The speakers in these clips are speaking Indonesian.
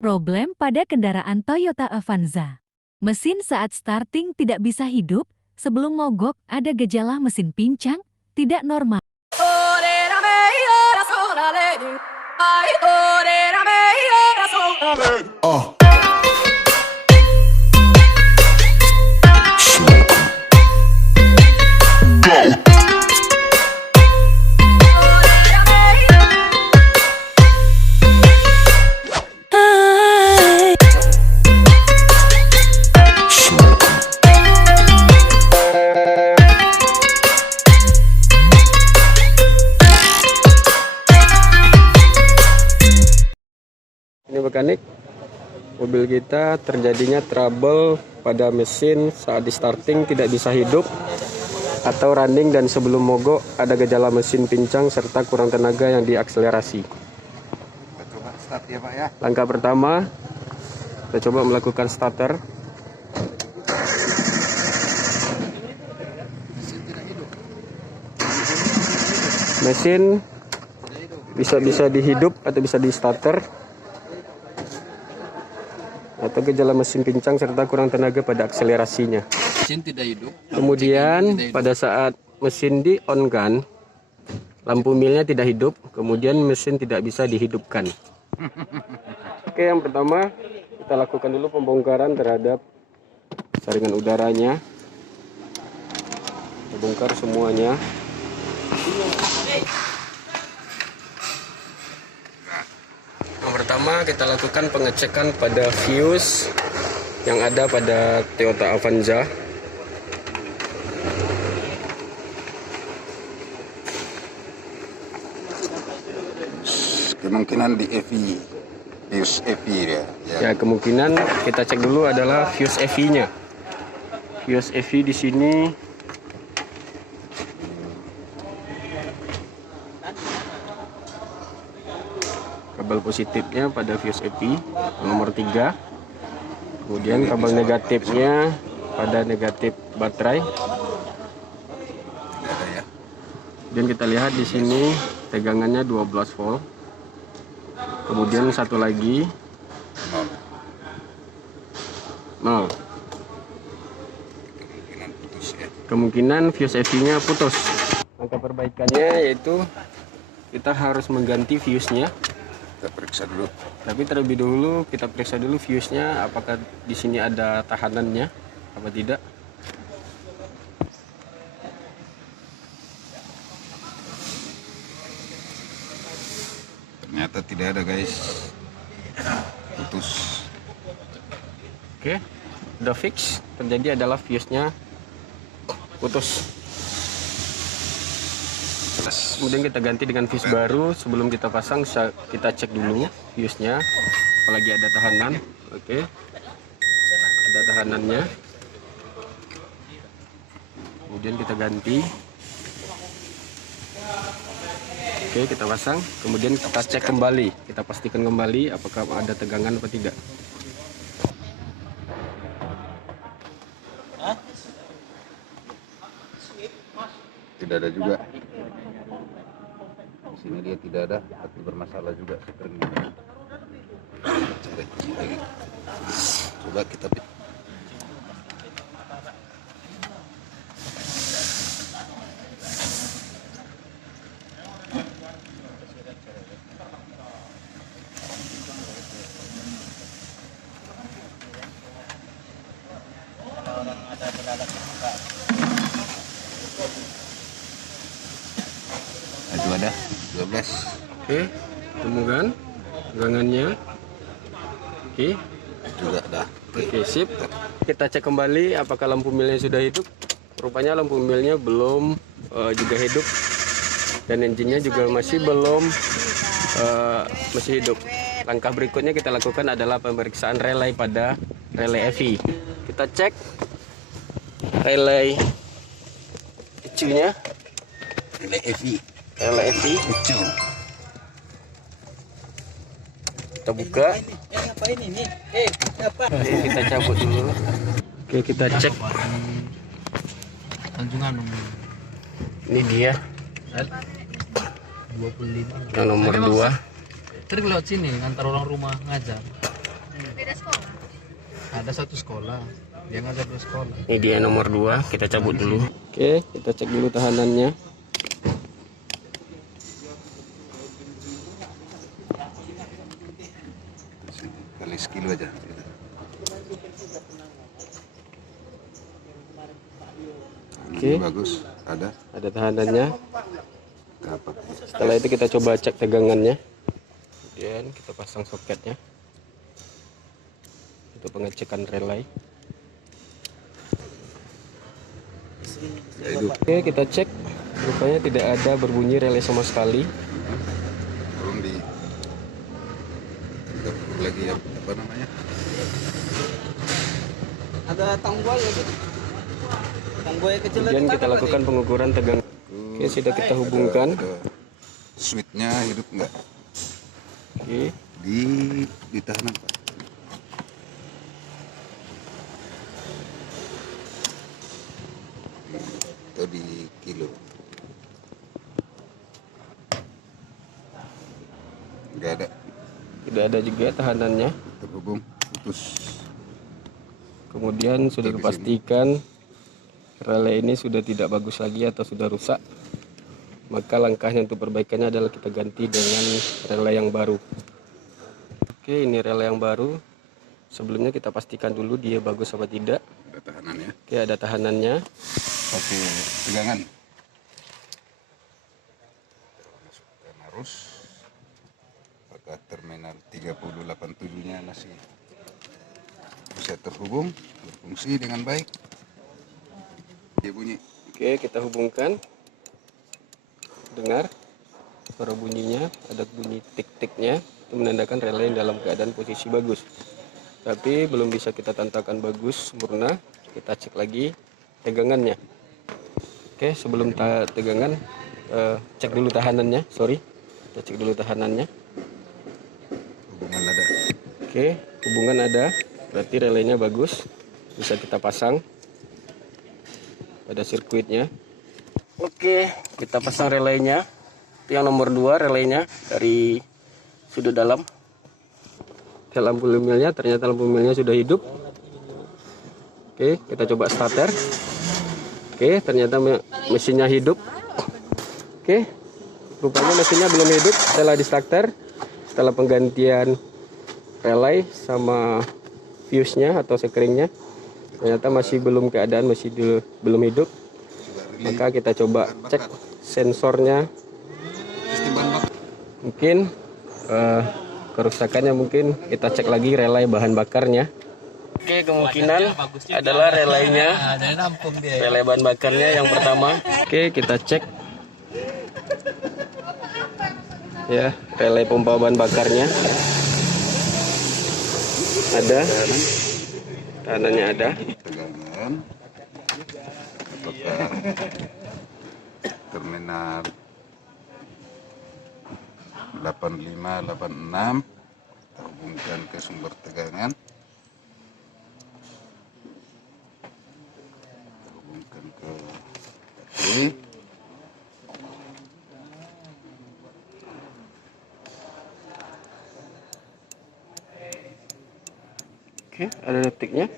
Problem pada kendaraan Toyota Avanza. Mesin saat starting tidak bisa hidup, sebelum mogok ada gejala mesin pincang, tidak normal. Ini mekanik, mobil kita terjadinya trouble pada mesin saat di starting tidak bisa hidup atau running, dan sebelum mogok ada gejala mesin pincang serta kurang tenaga yang diakselerasi. Kita coba start ya Pak ya. Langkah pertama, kita coba melakukan starter. Mesin tidak hidup. Mesin bisa dihidup atau bisa di starter, atau gejala mesin pincang serta kurang tenaga pada akselerasinya. Mesin tidak hidup. Kemudian pada saat mesin di on kan, lampu milnya tidak hidup, kemudian mesin tidak bisa dihidupkan. Oke, yang pertama kita lakukan dulu pembongkaran terhadap saringan udaranya. Kita bongkar semuanya. Yang pertama kita lakukan pengecekan pada fuse yang ada pada Toyota Avanza. Kemungkinan di fuse EV ya. Ya, kemungkinan kita cek dulu adalah fuse EV-nya. Fuse EV di sini kabel positifnya pada fuse EV nomor 3. Kemudian kabel negatifnya pada negatif baterai. Tidak ada ya. Dan kita lihat di sini tegangannya 12 volt. Kemudian satu lagi 0. Kemungkinan putus ya. Kemungkinan fuse EV-nya putus. Langkah perbaikannya yaitu kita harus mengganti fuse-nya. Kita periksa dulu. Tapi terlebih dahulu kita periksa dulu fuse-nya apakah di sini ada tahanannya apa tidak. Ternyata tidak ada guys. Putus. Oke, udah fix. Terjadi adalah fuse-nya putus. Kemudian kita ganti dengan fuse baru. Sebelum kita pasang kita cek dulu fuse-nya apalagi ada tahanan. Oke, ada tahanannya. Kemudian kita ganti. Oke, kita pasang. Kemudian kita cek kembali. Kita pastikan kembali apakah ada tegangan atau tidak. Tidak ada juga. Di sini dia tidak ada, tapi bermasalah juga springnya. Coba kita itu ada 12. Oke, temukan tegangannya. Oke, Juga ada. oke, sip. Kita cek kembali apakah lampu milnya sudah hidup. Rupanya lampu milnya belum juga hidup, dan engine-nya juga masih belum masih hidup. Langkah berikutnya kita lakukan adalah pemeriksaan relay pada relay EV. Kita cek relay ECU-nya. Relay EV. Relay EV. Lucu. Kita buka. Oke, kita cabut dulu. Oke, kita cek. Ini dia 25. yang nomor 2. Tadi lewat sini ngantar orang rumah ngajar. Ada satu sekolah, dia ada 2 sekolah. Ini dia nomor 2, kita cabut dulu. Oke, kita cek dulu tahanannya. Kali sekilo aja. Oke. Bagus, ada. Ada tahanannya. Apa? Setelah itu kita coba cek tegangannya. Kemudian kita pasang soketnya. Itu pengecekan relay. Oke, kita cek. Rupanya tidak ada berbunyi relay sama sekali. Belum kita ukur lagi apa namanya? Ada tanggul ya, Bu? Tanggul yang kecil Kemudian kita lakukan pengukuran tegangan. Oke, sudah kita hubungkan. Ada switchnya hidup nggak? Oke, Di tahanan Pak. Atau di kilo. Nggak ada. tidak ada juga tahanannya. Terhubung putus. Kemudian sudah dipastikan relay ini sudah tidak bagus lagi atau sudah rusak. Maka langkahnya untuk perbaikannya adalah kita ganti dengan relay yang baru. Oke, ini relay yang baru. Sebelumnya kita pastikan dulu dia bagus apa tidak. Ada tahanannya. Oke, ada tahanannya. Pakai tegangan. Arus. Apakah terminal 3087-nya masih bisa terhubung, berfungsi dengan baik? Dia bunyi. Oke, kita hubungkan. Dengar suara bunyinya, ada bunyi tik-tiknya. Itu menandakan relay dalam keadaan posisi bagus. Tapi belum bisa kita tantakan bagus, sempurna. Kita cek lagi tegangannya. Oke, sebelum tegangan, cek dulu tahanannya. Sorry, kita cek dulu tahanannya. Hubungan ada. Oke, hubungan ada. Berarti relaynya bagus. Bisa kita pasang pada sirkuitnya. Oke, kita pasang relaynya. Itu yang nomor 2 relaynya dari sudut dalam. Ke lampu milnya, ternyata lampu milnya sudah hidup. Oke, kita coba starter. Oke, ternyata mesinnya hidup. Oke, rupanya mesinnya belum hidup setelah di starter. Setelah penggantian relay sama fuse-nya atau sekringnya, ternyata masih belum keadaan, belum hidup. Maka kita coba cek sensornya. Sistem bahan bakar. Mungkin kerusakannya, mungkin kita cek lagi relay bahan bakarnya. Oke, kemungkinan adalah relaynya, relay bahan bakarnya yang pertama. Oke, kita cek ya, relay pompa bahan bakarnya ada, tahanannya ada. Tegangan. Apakah terminal 8586 kita hubungkan ke sumber tegangan. Kita hubungkan ke ini. Oke, ada detiknya.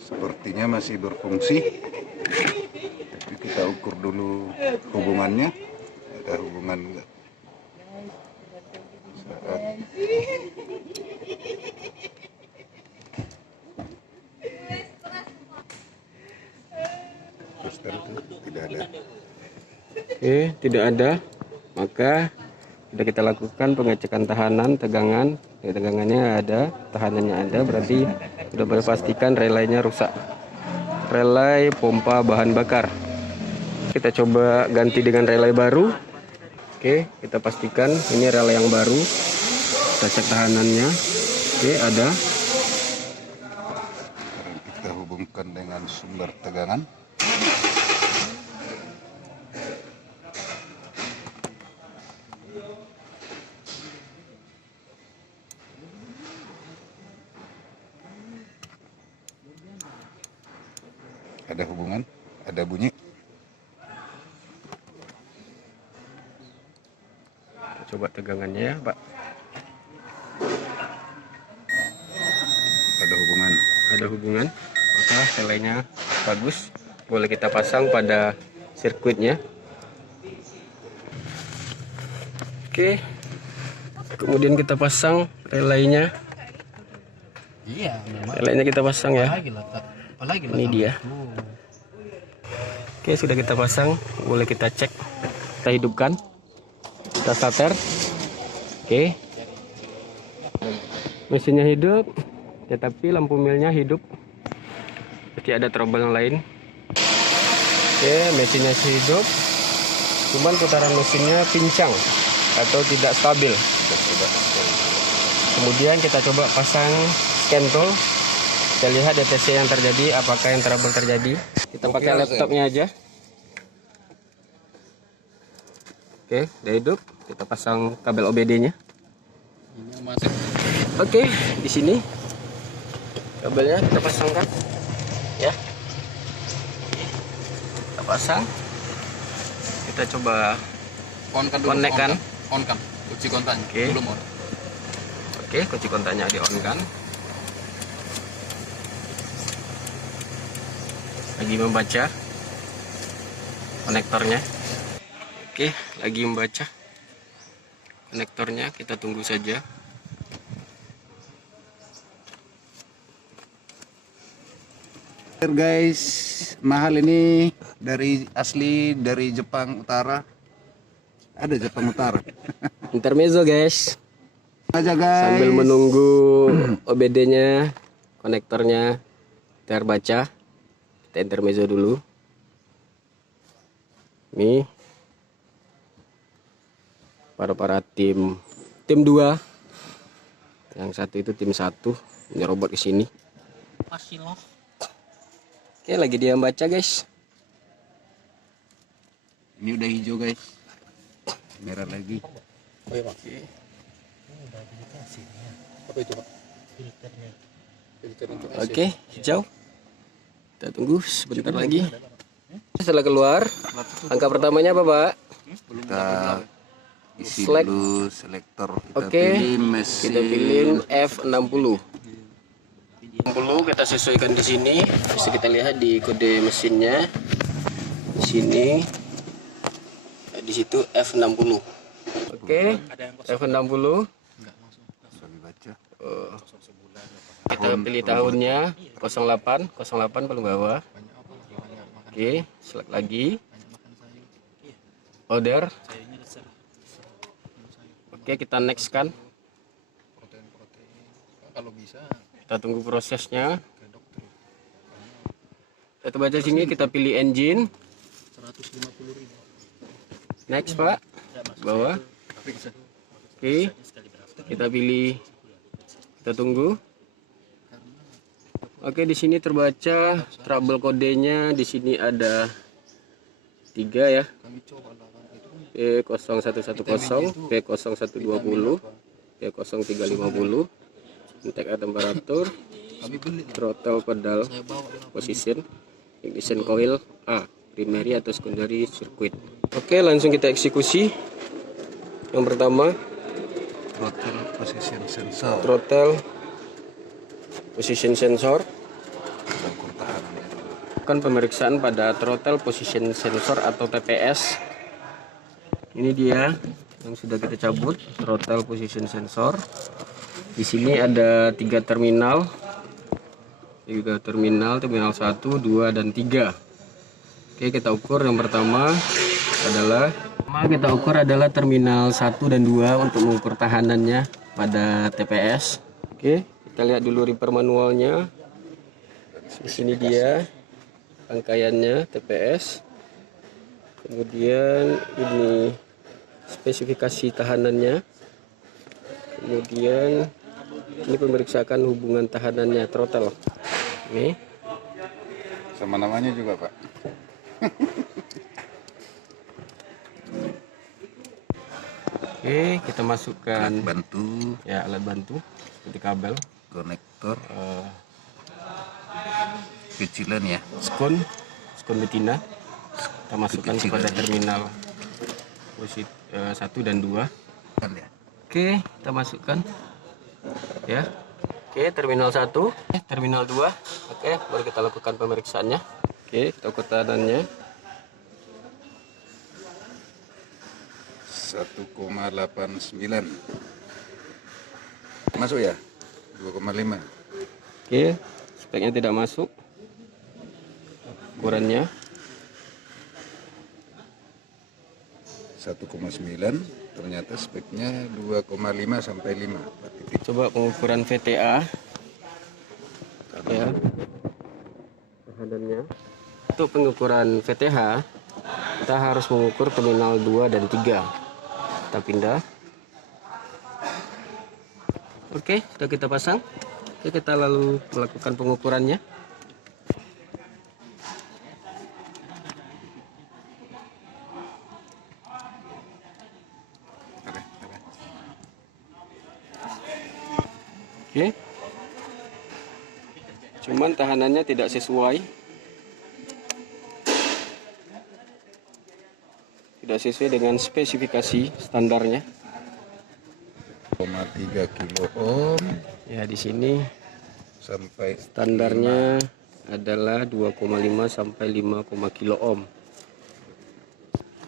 Sepertinya masih berfungsi. Tapi kita ukur dulu hubungannya. Ada hubungan enggak? Saat suster itu tidak ada. Oke, tidak ada. Maka sudah kita lakukan pengecekan tahanan, tegangan. Ya, tegangannya ada, tahanannya ada, berarti sudah boleh pastikan relaynya rusak. Relay pompa bahan bakar. Kita coba ganti dengan relay baru. Oke, kita pastikan ini relay yang baru. Kita cek tahanannya. Oke, ada. Sekarang kita hubungkan dengan sumber tegangan. Ada hubungan, ada bunyi. Kita coba tegangannya ya, Pak. ada hubungan, maka relainya bagus, boleh kita pasang pada sirkuitnya. Oke, kemudian kita pasang relainya. Iya, memang. Relainya kita pasang ya. Apalagi Ini dia. Oke, sudah kita pasang, boleh kita cek, kita hidupkan, kita starter. Oke, mesinnya hidup, tetapi lampu milnya hidup. Jadi ada trouble yang lain. Oke, mesinnya hidup, cuman putaran mesinnya pincang atau tidak stabil. Kemudian kita coba pasang scan tool, kita lihat DTC yang terjadi, apakah yang trouble terjadi. Kita pakai laptopnya aja. Oke, udah hidup. Kita pasang kabel OBD-nya. Oke, di sini kabelnya kita pasangkan, ya. Kita pasang. Kita coba connect-kan. On kan, kunci kontaknya. Oke. Belum on. Oke, kunci kontaknya di on kan. Lagi membaca konektornya. Oke, lagi membaca konektornya, kita tunggu saja. Guys, mahal ini asli dari Jepang Utara. Ada Jepang Utara. Intermezzo guys. Aja guys. Sambil menunggu OBD-nya, konektornya terbaca, kita intermezzo dulu. Nih, para tim 2, yang satu itu tim 1 nyerobot ke sini. Oke, lagi dia baca guys. Ini udah hijau guys. Merah lagi. Oke, hijau. Kita tunggu sebentar lagi. Setelah keluar, angka pertamanya apa, Pak? Kita isi Select. dulu selektor. Kita Oke, pilih mesin. kita pilih F60. 60 kita sesuaikan di sini. Bisa kita lihat di kode mesinnya. Di sini, di situ F60. Oke, F60. Bisa dibaca. Kita pilih tahunnya 08 paling bawah. Oke, select lagi. Order. Oke, kita next kan. Kalau bisa Kita tunggu prosesnya. Kita baca sini, kita pilih engine. 150.000. Next, Pak. Bawah. Oke. Kita pilih. Kita tunggu. Oke, di sini terbaca trouble kodenya. Di sini ada 3 ya. P0110, P0120, P0350. Intake temperatur, throttle pedal, position, ignition coil A, primary atau secondary circuit. Oke, langsung kita eksekusi. Yang pertama, Throttle position sensor. throttle position sensor. Ukur tahanannya. Kan pemeriksaan pada throttle position sensor atau TPS. Ini dia yang sudah kita cabut, throttle position sensor. Di sini ada 3 terminal. Terminal 1, 2, dan 3. Oke, kita ukur. Yang pertama adalah terminal 1 dan 2 untuk mengukur tahanannya pada TPS. Oke, kita lihat dulu repair manualnya. Di sini dia rangkaiannya TPS. Kemudian ini spesifikasi tahanannya. Kemudian ini pemeriksakan hubungan tahanannya throttle. Ini Sama namanya juga, Pak. oke, kita masukkan Bantu ya alat bantu seperti kabel, konektor kecilan ya. skon betina. Kita masukkan kepada terminal 1 dan 2. Kan ya. Oke, kita masukkan ya. Oke, terminal 1, terminal 2. Oke, baru kita lakukan pemeriksaannya. Oke, toko tahanannya 1,89. Masuk ya? 2,5. Oke, speknya tidak masuk. Ukurannya 1,9, ternyata speknya 2,5 sampai 5. coba pengukuran VTA ya, tahanannya. Untuk pengukuran VTH kita harus mengukur terminal 2 dan 3. Kita pindah. Oke, sudah kita pasang. Oke, kita lalu melakukan pengukurannya. Oke, cuman tahanannya tidak sesuai, dengan spesifikasi standarnya. 0,3 kilo ohm Ya, di sini sampai standarnya adalah 2,5 sampai 5, kilo ohm.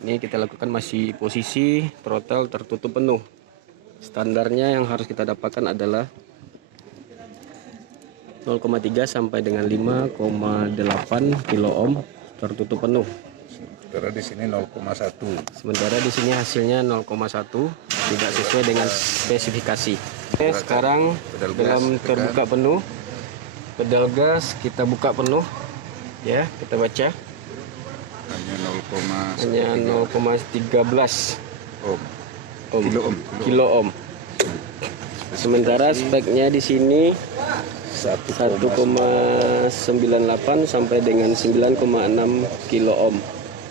Ini kita lakukan masih posisi throttle tertutup penuh. Standarnya yang harus kita dapatkan adalah 0,3 sampai dengan 5,8 kilo ohm tertutup penuh. sementara di sini 0,1. Sementara di sini hasilnya 0,1, tidak sesuai dengan spesifikasi. Oke, sekarang Pedal gas, belum tekan. terbuka penuh. Pedal gas kita buka penuh. Ya, kita baca Hanya hanya 0,13 ohm. ohm. Kilo ohm. Kilo ohm. Sementara speknya di sini 1,98 sampai dengan 9,6 kilo ohm.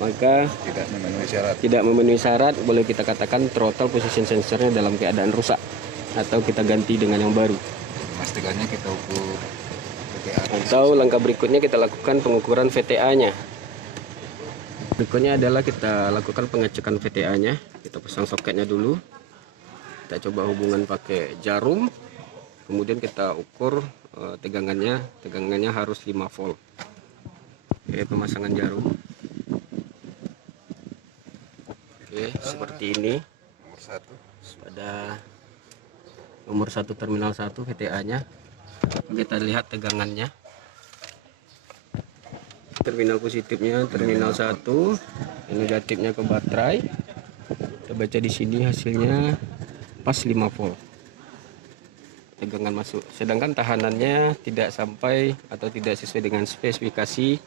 Maka Tidak memenuhi syarat. tidak memenuhi syarat, boleh kita katakan throttle position sensornya dalam keadaan rusak atau kita ganti dengan yang baru. Memastikannya kita ukur VTA. Atau langkah berikutnya kita lakukan pengukuran VTA-nya. Berikutnya adalah kita lakukan pengecekan VTA-nya. Kita pasang soketnya dulu. Kita coba hubungan pakai jarum. Kemudian kita ukur tegangannya harus 5 volt. Oke, pemasangan jarum. Oke, seperti ini. Nomor 1. Pada nomor 1 terminal 1 VTA-nya. Kita lihat tegangannya. Terminal positifnya terminal 1, negatifnya ke baterai. Kita baca di sini hasilnya pas 5 volt. Tegangan masuk. Sedangkan tahanannya tidak sampai atau tidak sesuai dengan spesifikasi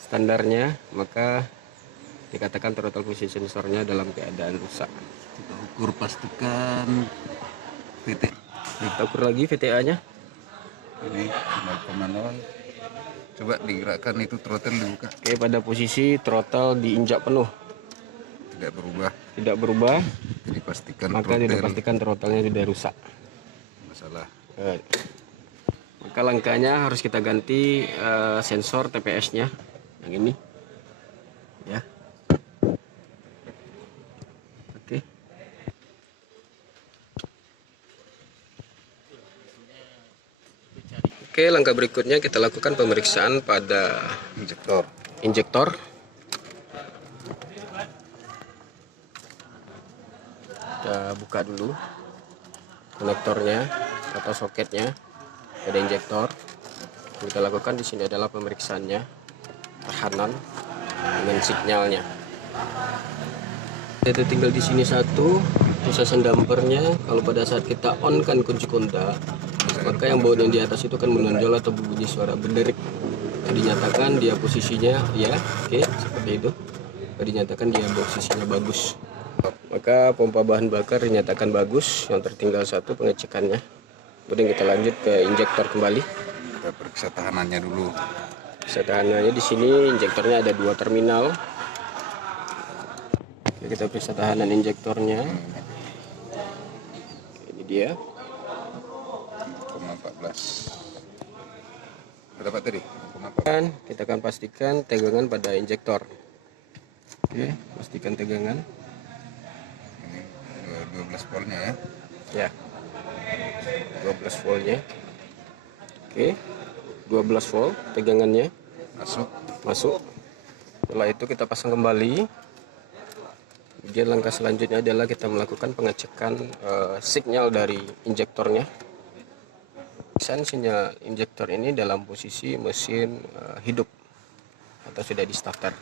standarnya, maka dikatakan throttle position sensornya dalam keadaan rusak. Kita ukur, pastikan VTA. Kita ukur lagi VTA-nya. Ini 0,0. Coba digerakkan, itu throttle dibuka. Oke, pada posisi throttle diinjak penuh. Tidak berubah. Tidak berubah, Jadi pastikan maka throttle dipastikan throttle-nya sudah rusak. masalah. Maka langkahnya harus kita ganti sensor TPS-nya yang ini. Ya. Oke. Oke, langkah berikutnya kita lakukan pemeriksaan pada injektor. Kita buka dulu konektornya atau soketnya pada injektor. Yang kita lakukan di sini adalah pemeriksaannya, tahanan dengan sinyalnya. Itu tinggal di sini satu susasan dampernya. Kalau pada saat kita on kan kunci kontak, maka yang baut yang di atas itu kan menonjol atau berbunyi suara berderik. Dinyatakan dia posisinya ya, oke, seperti itu. Dinyatakan dia posisinya bagus. Maka pompa bahan bakar dinyatakan bagus. Yang tertinggal satu pengecekannya. Kemudian kita lanjut ke injektor kembali. Kita periksa tahanannya dulu. Periksa tahanannya di sini injektornya ada 2 terminal. Oke, kita periksa tahanan injektornya. Ini dia. 0,14. Dapat tadi? 0,14. Dan kita akan pastikan tegangan pada injektor. Oke, pastikan tegangan. Ini 12 voltnya ya. Ya. 12 voltnya. Oke, 12 volt tegangannya masuk. Setelah itu kita pasang kembali. Kemudian langkah selanjutnya adalah kita melakukan pengecekan sinyal dari injektornya. Sinyal injektor ini dalam posisi mesin hidup atau sudah di starter.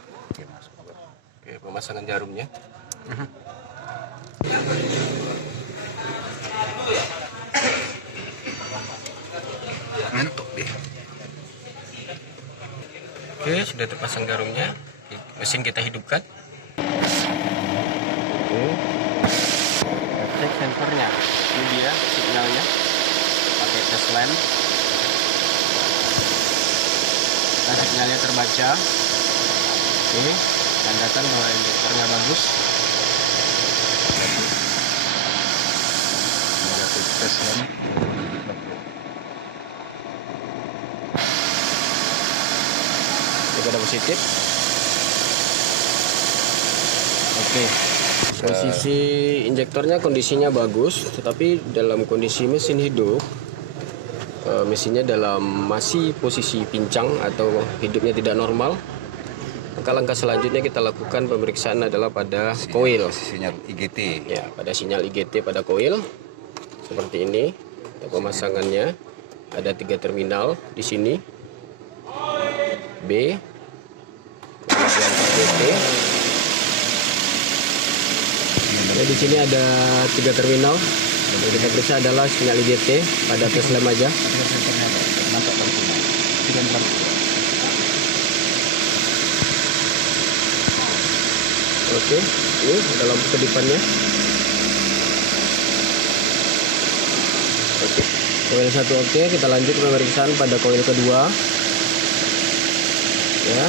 Oke, pemasangan jarumnya. Ngantuk deh. Oke, sudah terpasang jarumnya. Mesin kita hidupkan. Oke. Cek sensornya. Ini dia sinyalnya. Pakai tes lamp. Nah, sinyalnya terbaca. Oke, tandatan bahwa injektornya bagus. Negatif tes kan. Juga ada positif. Oke. Posisi injektornya kondisinya bagus, tetapi dalam kondisi mesin hidup, mesinnya dalam masih posisi pincang atau hidupnya tidak normal. Maka langkah selanjutnya kita lakukan pemeriksaan adalah pada koil. Sinyal IGT. Ya, pada sinyal IGT pada koil seperti ini. Pemasangannya ada 3 terminal di sini. B, kemudian IGT. Ya, di sini ada 3 terminal. Yang kita periksa adalah sinyal IGT pada tes lamp aja. Oke, ini ada lampu kedipannya. Oke, koil 1 oke. Kita lanjut pemeriksaan pada koil kedua. Ya,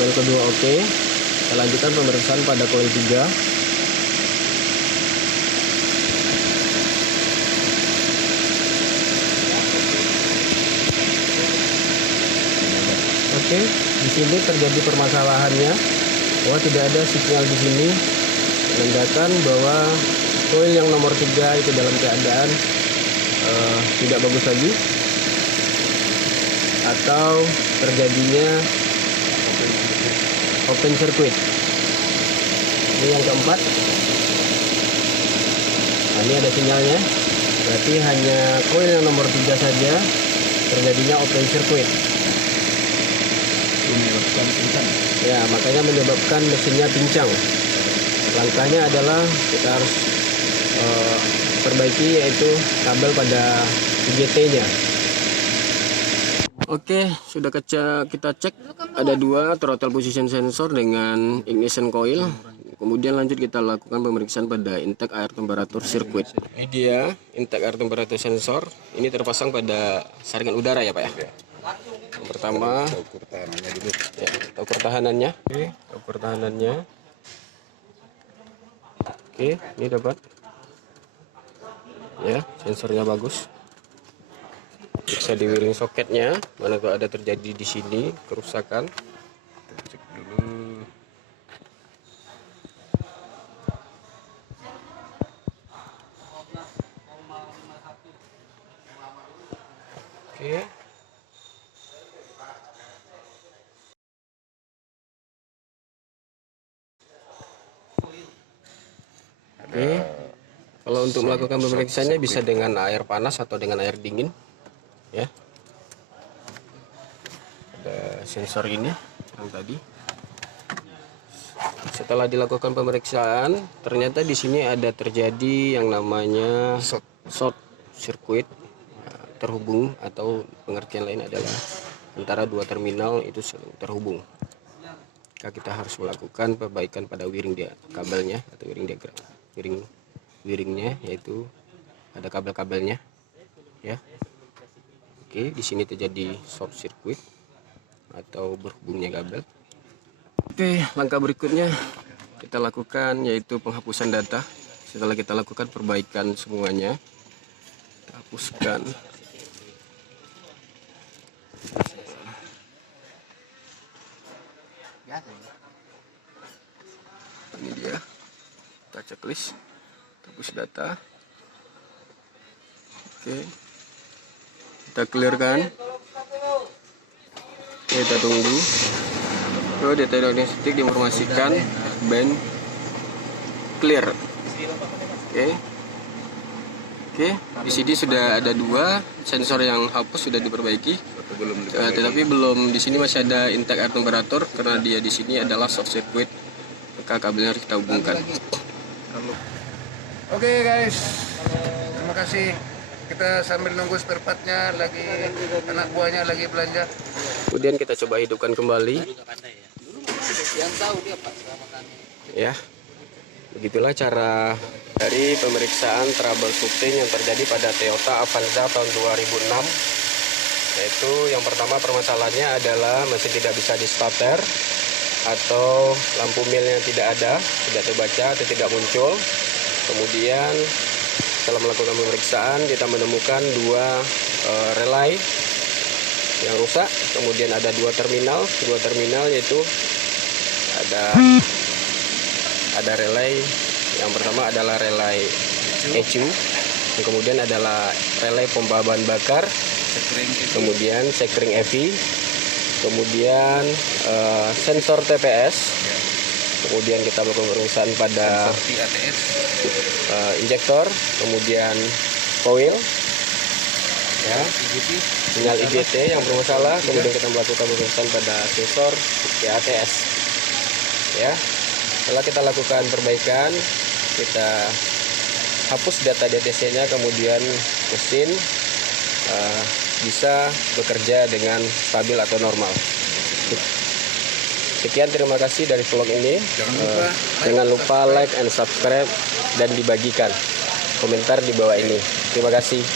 koil kedua oke. Kita lanjutkan pemeriksaan pada koil 3. Oke, di sini terjadi permasalahannya bahwa tidak ada sinyal di sini, menandakan bahwa koil yang nomor 3 itu dalam keadaan tidak bagus lagi, atau terjadinya open circuit. Ini yang keempat. Nah, ini ada sinyalnya, berarti hanya koil yang nomor 3 saja terjadinya open circuit. Ya, makanya menyebabkan mesinnya pincang. Langkahnya adalah kita harus perbaiki, yaitu kabel pada IGT-nya. Oke, sudah kita cek ada 2 throttle position sensor dengan ignition coil. Kemudian lanjut kita lakukan pemeriksaan pada intake air temperatur sirkuit. Ini dia intake air temperatur sensor. Ini terpasang pada saringan udara ya, Pak ya. Yang pertama, Ukur tahanannya dulu. ya, ukur tahanannya. Oke, ukur tahanannya. Oke, ini dapat. Ya, sensornya bagus. Periksa di wiring soketnya, mana tuh ada terjadi di sini kerusakan. Kita cek dulu. Oke. Oke. Kalau untuk melakukan pemeriksaannya bisa dengan air panas atau dengan air dingin. Ya. Ada sensor ini yang tadi. Setelah dilakukan pemeriksaan, ternyata di sini ada terjadi yang namanya short circuit terhubung, atau pengertian lain adalah antara 2 terminal itu terhubung. Maka kita harus melakukan perbaikan pada wiring dia kabelnya atau wiring diagram wiringnya, yaitu ada kabel-kabelnya ya. Oke, di sini terjadi short circuit atau berhubungnya kabel. Oke, langkah berikutnya kita lakukan yaitu penghapusan data. Setelah kita lakukan perbaikan semuanya, kita hapuskan. Ini dia, kita checklist, hapus data. Oke, Kita clearkan. Kita tunggu. Di diagnostik diinformasikan band clear. Oke, di sini sudah ada 2 sensor yang hapus sudah diperbaiki. Tetapi belum, di sini masih ada intake air temperatur karena dia di sini adalah soft circuit. Maka kabelnya harus kita hubungkan. Oke guys, terima kasih. Kita sambil nunggu spare partnya, lagi anak buahnya lagi belanja. Kemudian kita coba hidupkan kembali. Yang tahu dia Pak sama kami. Ya, begitulah cara dari pemeriksaan troubleshooting yang terjadi pada Toyota Avanza tahun 2006. Yaitu yang pertama permasalahannya adalah mesin tidak bisa di starter, atau lampu milnya tidak ada, tidak terbaca atau tidak muncul. Kemudian setelah melakukan pemeriksaan kita menemukan 2 relay yang rusak. Kemudian ada 2 terminal yaitu ada relay. Yang pertama adalah relay ECU, yang kemudian adalah relay pompa bahan bakar, kemudian sekring EV, kemudian sensor TPS, kemudian kita melakukan pemeriksaan pada injektor, kemudian coil, ya, sinyal IGT yang bermasalah, kemudian kita melakukan pemeriksaan pada sensor PATS, ya. Setelah kita lakukan perbaikan, kita hapus data DTC-nya, kemudian mesin bisa bekerja dengan stabil atau normal. Sekian, terima kasih dari vlog ini. Jangan lupa like and subscribe dan dibagikan komentar di bawah ini. Terima kasih.